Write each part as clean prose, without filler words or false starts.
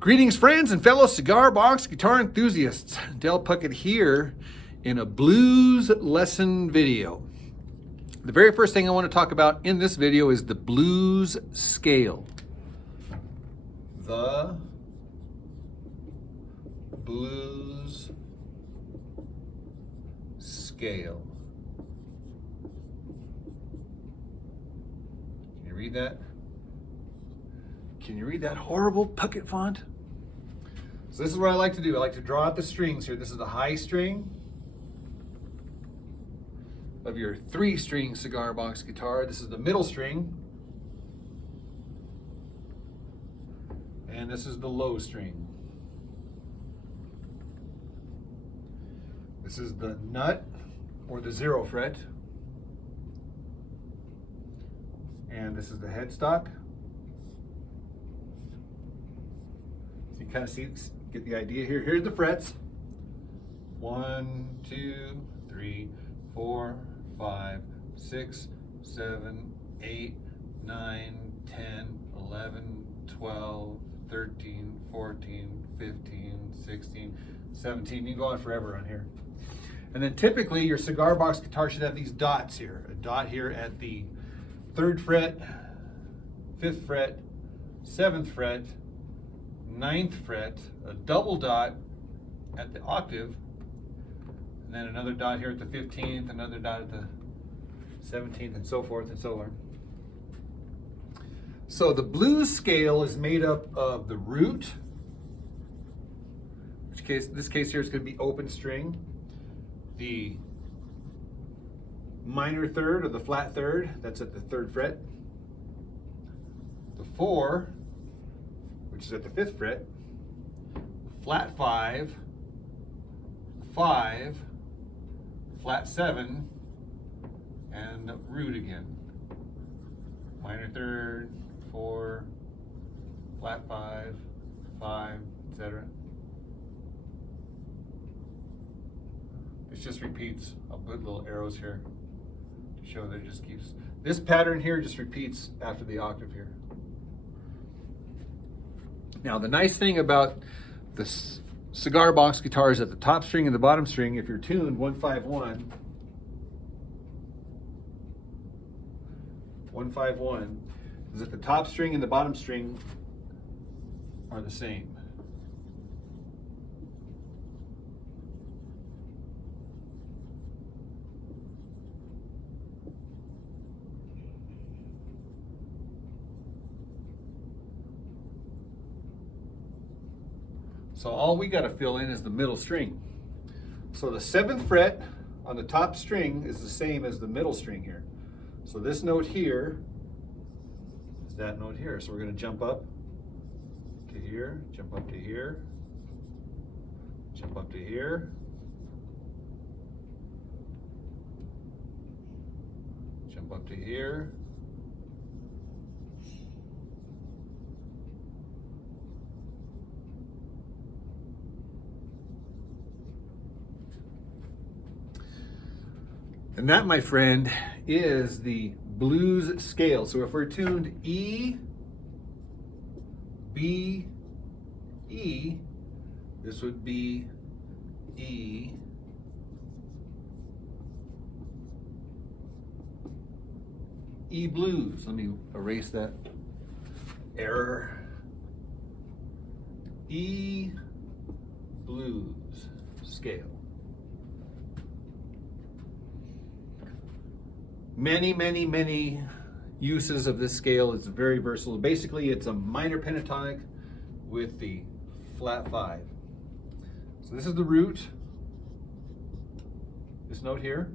Greetings, friends and fellow cigar box guitar enthusiasts. Del Puckett here in a blues lesson video. The very first thing I want to talk about in this video is the blues scale. The blues scale. Can you read that? Can you read that horrible Puckett font? So this is what I like to do. I like to draw out the strings here. This is the high string of your 3-string cigar box guitar. This is the middle string. And this is the low string. This is the nut or the 0 fret. And this is the headstock. So you kind of see, get the idea here. Here's the frets. 1, 2, 3, 4, 5, 6, 7, 8, 9, 10, 11, 12, 13, 14, 15, 16, 17. You can go on forever on here. And then typically your cigar box guitar should have these dots here. A dot here at the 3rd fret, 5th fret, 7th fret, 9th fret, a double dot at the octave, and then another dot here at the 15th, another dot at the 17th, and so forth and so on. So the blues scale is made up of the root, this case here is going to be open string, the minor third or the flat third, that's at the 3rd fret, the 4, which is at the 5th fret, flat 5, 5, flat 7, and the root again. Minor third, 4, flat 5, 5, etc. It just repeats. I'll put little arrows here to show that it just keeps. This pattern here just repeats after the octave here. Now the nice thing about the cigar box guitar is that the top string and the bottom string, if you're tuned 151, 151, is that the top string and the bottom string are the same. So all we got to fill in is the middle string. So the 7th fret on the top string is the same as the middle string here. So this note here is that note here. So we're going to jump up to here, jump up to here, jump up to here, jump up to here, and that, my friend, is the blues scale. So if we're tuned E, B, E, this would be E, E blues. Let me erase that error. E blues scale. Many uses of this scale. It's very versatile. Basically, it's a minor pentatonic with the flat 5. So this is the root, this note here.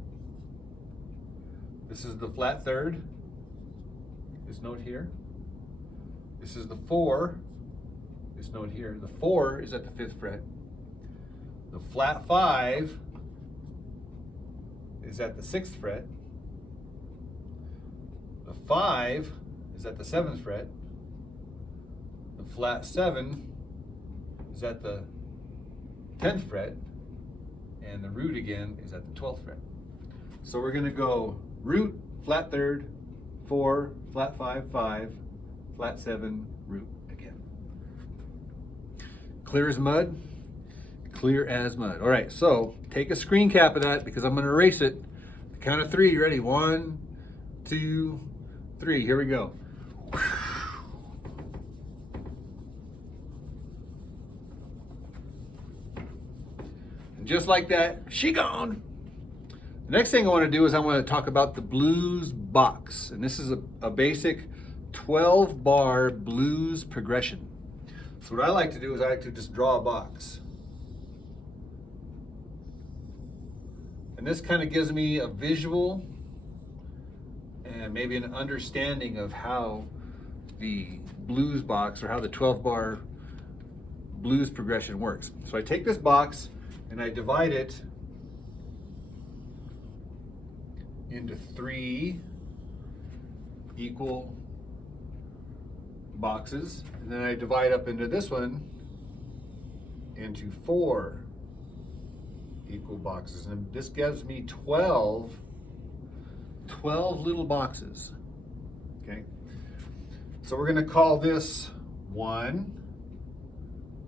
This is the flat 3rd, this note here. This is the 4, this note here. The 4 is at the 5th fret. The flat 5 is at the 6th fret. The 5 is at the 7th fret. The flat 7 is at the 10th fret. And the root again is at the 12th fret. So we're going to go root, flat 3rd, 4, flat 5, 5, flat 7, root again. Clear as mud? Clear as mud. All right, so take a screen cap of that because I'm gonna erase it. The count of 3, ready? 1, 2, 3, here we go. And just like that, she gone. The next thing I want to do is I want to talk about the blues box. And this is a basic 12 bar blues progression. So what I like to do is I like to just draw a box. And this kind of gives me a visual and maybe an understanding of how the blues box or how the 12 bar blues progression works. So I take this box and I divide it into 3 equal boxes, and then I divide up into this one into 4 equal boxes, and this gives me 12 little boxes. Okay, so we're going to call this 1,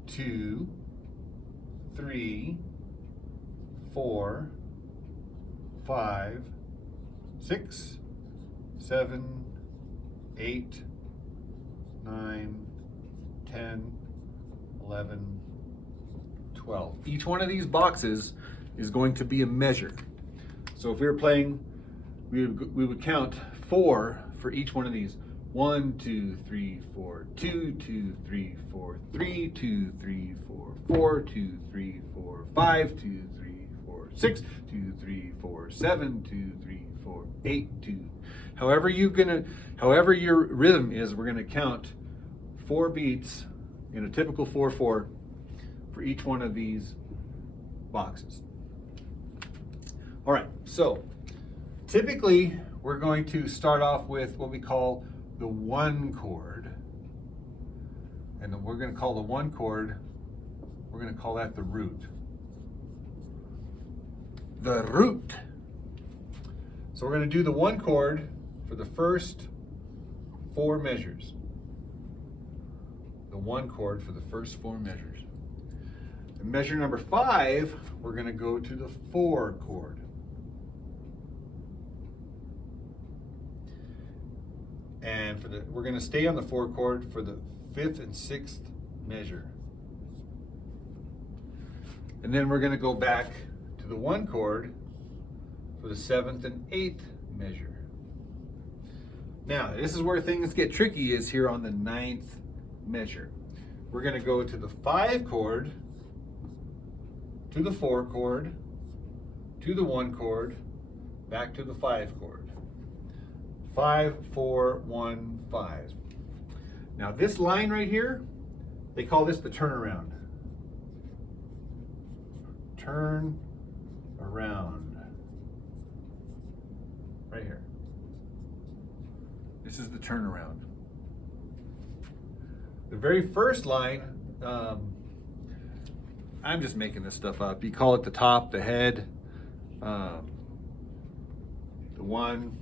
2, 3, 4, 5, 6, 7, 8, 9, 10, 11, 12. Each one of these boxes is going to be a measure. So if we were playing, we would count 4 for each one of these. 1, 2, 3, 4, 2, 2, 3, 4, 3, 2, 3, 4, 4, 2, 3, 4, 5, 2, 3, 4, 6, 2, 3, 4, 7, 2, 3, 4, 8, 2. However your rhythm is, we're gonna count 4 beats in a typical 4/4 for each one of these boxes. All right, so typically we're going to start off with what we call the 1 chord. And then we're gonna call the 1 chord, we're gonna call that the root. The root. So we're gonna do the 1 chord for the first 4 measures. The 1 chord for the first 4 measures. And measure number 5, we're gonna go to the 4 chord. And we're gonna stay on the 4 chord for the 5th and 6th measure. And then we're gonna go back to the 1 chord for the 7th and 8th measure. Now, this is where things get tricky, is here on the 9th measure. We're gonna go to the 5 chord, to the 4 chord, to the 1 chord, back to the 5 chord. 5, 4, 1, 5. Now this line right here, they call this the turnaround. Turn around. Right here. This is the turnaround. The very first line, I'm just making this stuff up. You call it the top, the head, the 1.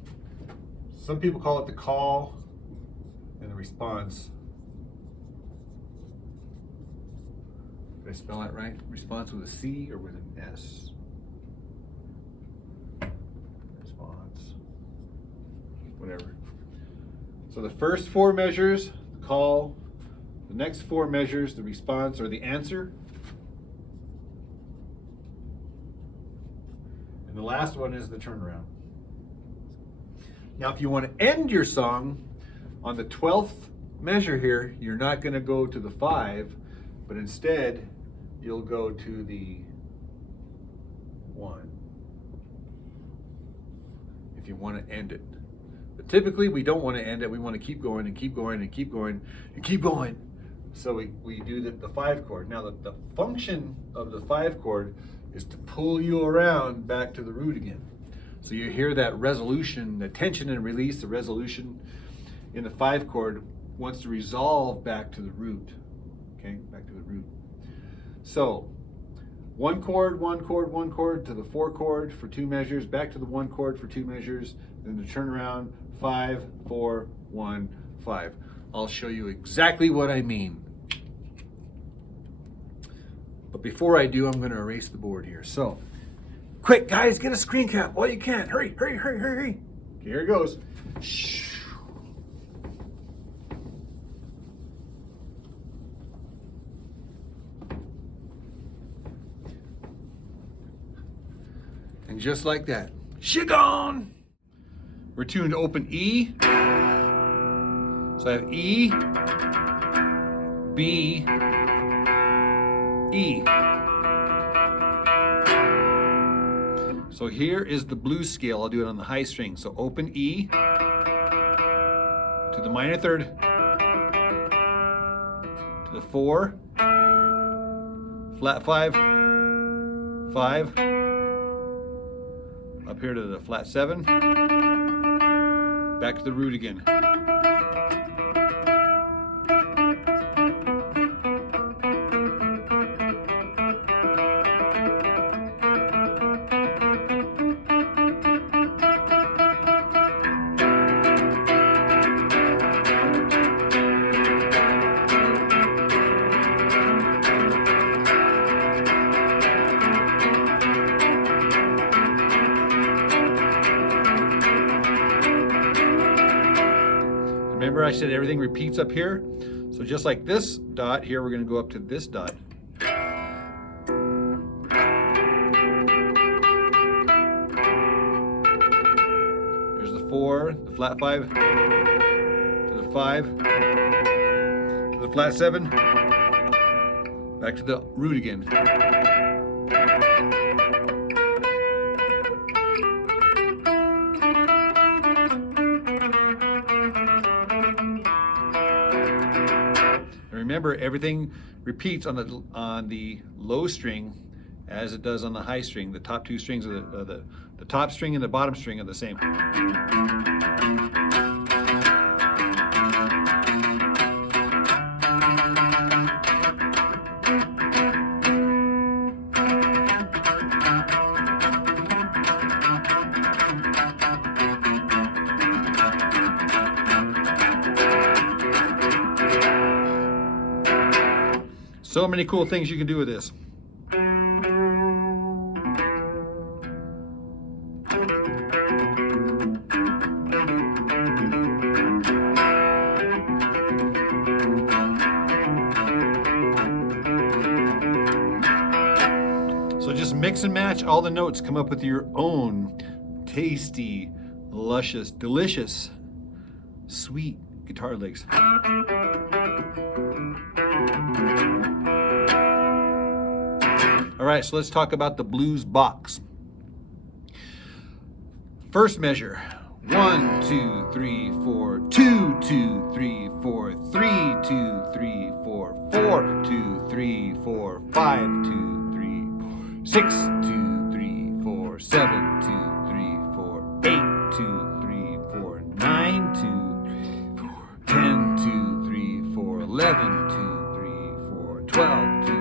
Some people call it the call and the response. Did I spell that right? Response with a C or with an S? Response. Whatever. So the first 4 measures, the call. The next 4 measures, the response or the answer. And the last one is the turnaround. Now, if you want to end your song on the 12th measure here, you're not going to go to the 5, but instead you'll go to the 1. If you want to end it. But typically we don't want to end it. We want to keep going and keep going and keep going and keep going. So we do the 5 chord. Now the function of the 5 chord is to pull you around back to the root again. So you hear that resolution, the tension and release, the resolution in the 5 chord wants to resolve back to the root. Okay, back to the root. So 1 chord, 1 chord, 1 chord to the 4 chord for 2 measures, back to the 1 chord for 2 measures, then the turnaround, 5, 4, 1, 5. I'll show you exactly what I mean. But before I do, I'm going to erase the board here. So, quick, guys, get a screen cap while you can. Hurry, hurry, hurry, hurry, hurry. Here it goes. Shh. And just like that, Cigar! We're tuned to open E. So I have E, B, E. So here is the blues scale. I'll do it on the high string. So open E to the minor third, to the 4, flat 5, 5, up here to the flat 7, back to the root again. Remember I said everything repeats up here? So just like this dot here, we're going to go up to this dot. There's the 4, the flat 5, to the 5, to the flat 7, back to the root again. Remember, everything repeats on the low string as it does on the high string. The top two strings of the top string and the bottom string are the same. So many cool things you can do with this. So just mix and match all the notes, come up with your own tasty, luscious, delicious, sweet guitar licks. All right, so let's talk about the blues box. First measure, 1, 2, 3, 4, 2, 2, 3, 4, 3, 2, 3, 4, 4, 2, 3, 4, 5, 2, 3, 4, 6, 2, 3, 4, 7, 2, 3, 4, 8, 2, 3, 4, 9, 2, 3, 4, 10, 2, 3, 4, 11, 2, 3, 4, 12, 2,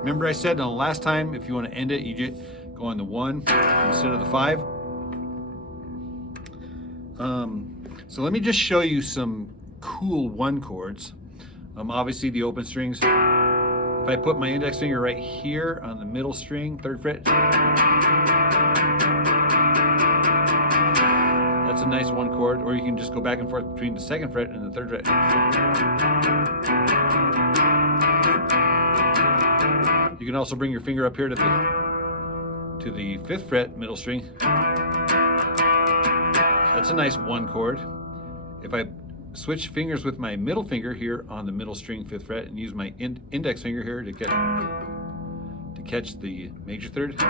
Remember I said on the last time, if you want to end it, you just go on the 1 instead of the 5. So let me just show you some cool 1 chords. Obviously the open strings. If I put my index finger right here on the middle string, 3rd fret, that's a nice 1 chord. Or you can just go back and forth between the 2nd fret and the 3rd fret. You can also bring your finger up here to the 5th fret middle string. That's a nice 1 chord. If I switch fingers with my middle finger here on the middle string 5th fret and use my index finger here to catch the major 3rd. If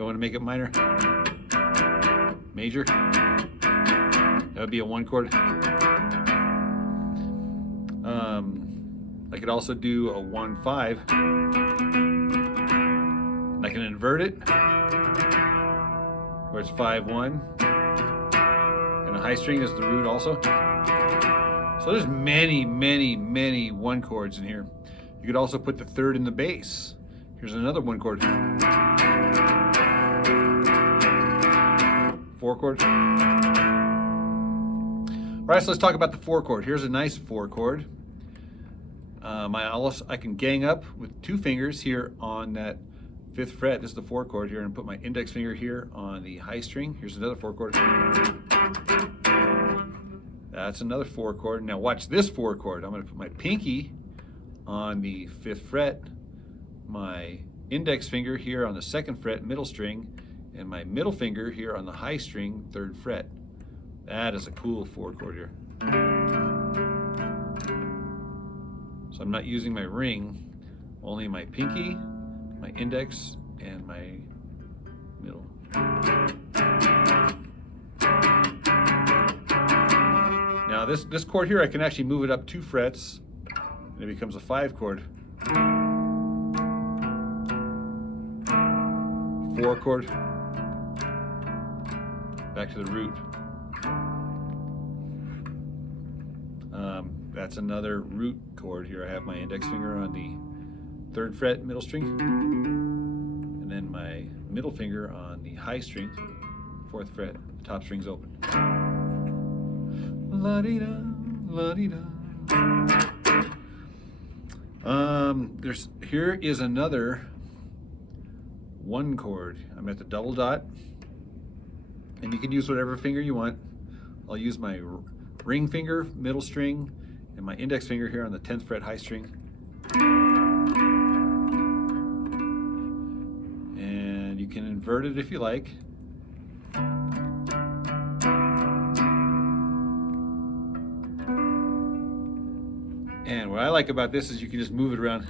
I want to make it minor, major, that would be a 1 chord. I could also do a 1-5. I can invert it, where it's 5-1, and a high string is the root also. So there's many, many, many 1 chords in here. You could also put the 3rd in the bass. Here's another 1 chord. 4 chord. All right, so let's talk about the 4 chord. Here's a nice 4 chord. I can gang up with 2 fingers here on that 5th fret. This is the 4 chord here, and put my index finger here on the high string. Here's another 4 chord. That's another 4 chord. Now watch this 4 chord. I'm going to put my pinky on the 5th fret, my index finger here on the 2nd fret middle string, and my middle finger here on the high string 3rd fret. That is a cool 4 chord here. So I'm not using my ring, only my pinky, my index, and my middle. Now this chord here, I can actually move it up 2 frets, and it becomes a 5 chord. 4 chord, back to the root. That's another root chord here. I have my index finger on the 3rd fret middle string, and then my middle finger on the high string, 4th fret, the top string's open. La-dee-da, la-dee-da. Here is another 1 chord. I'm at the double dot, and you can use whatever finger you want. I'll use my ring finger, middle string, and my index finger here on the 10th fret high string. And you can invert it if you like. And what I like about this is you can just move it around.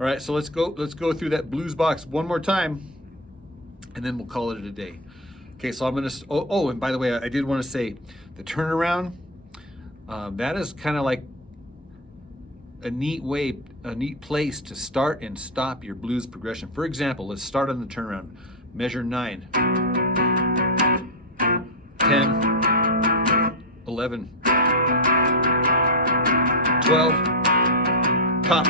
All right, so let's go through that blues box one more time, and then we'll call it a day. Okay, so I'm gonna. Oh, and by the way, I did want to say the turnaround. That is kind of like a neat place to start and stop your blues progression. For example, let's start on the turnaround. Measure 9, 10, 11, 12, top.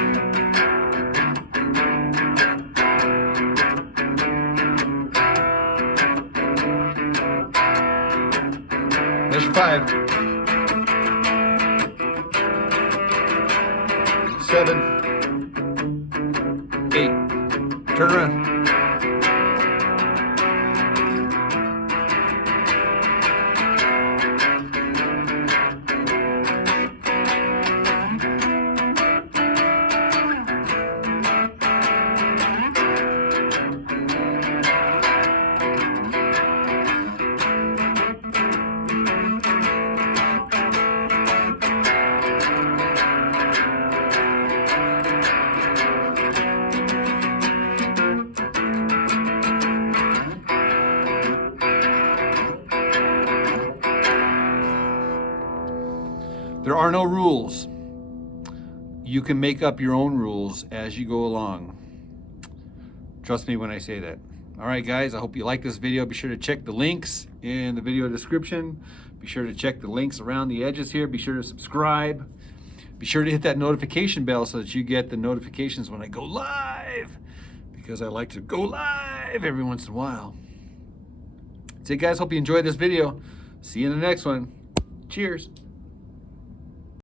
Measure 5, 7, 8, turn around. There are no rules. You can make up your own rules as you go along. Trust me when I say that. All right, guys, I hope you like this video. Be sure to check the links in the video description. Be sure to check the links around the edges here. Be sure to subscribe. Be sure to hit that notification bell so that you get the notifications when I go live, because I like to go live every once in a while. That's it, guys. Hope you enjoyed this video. See you in the next one. Cheers.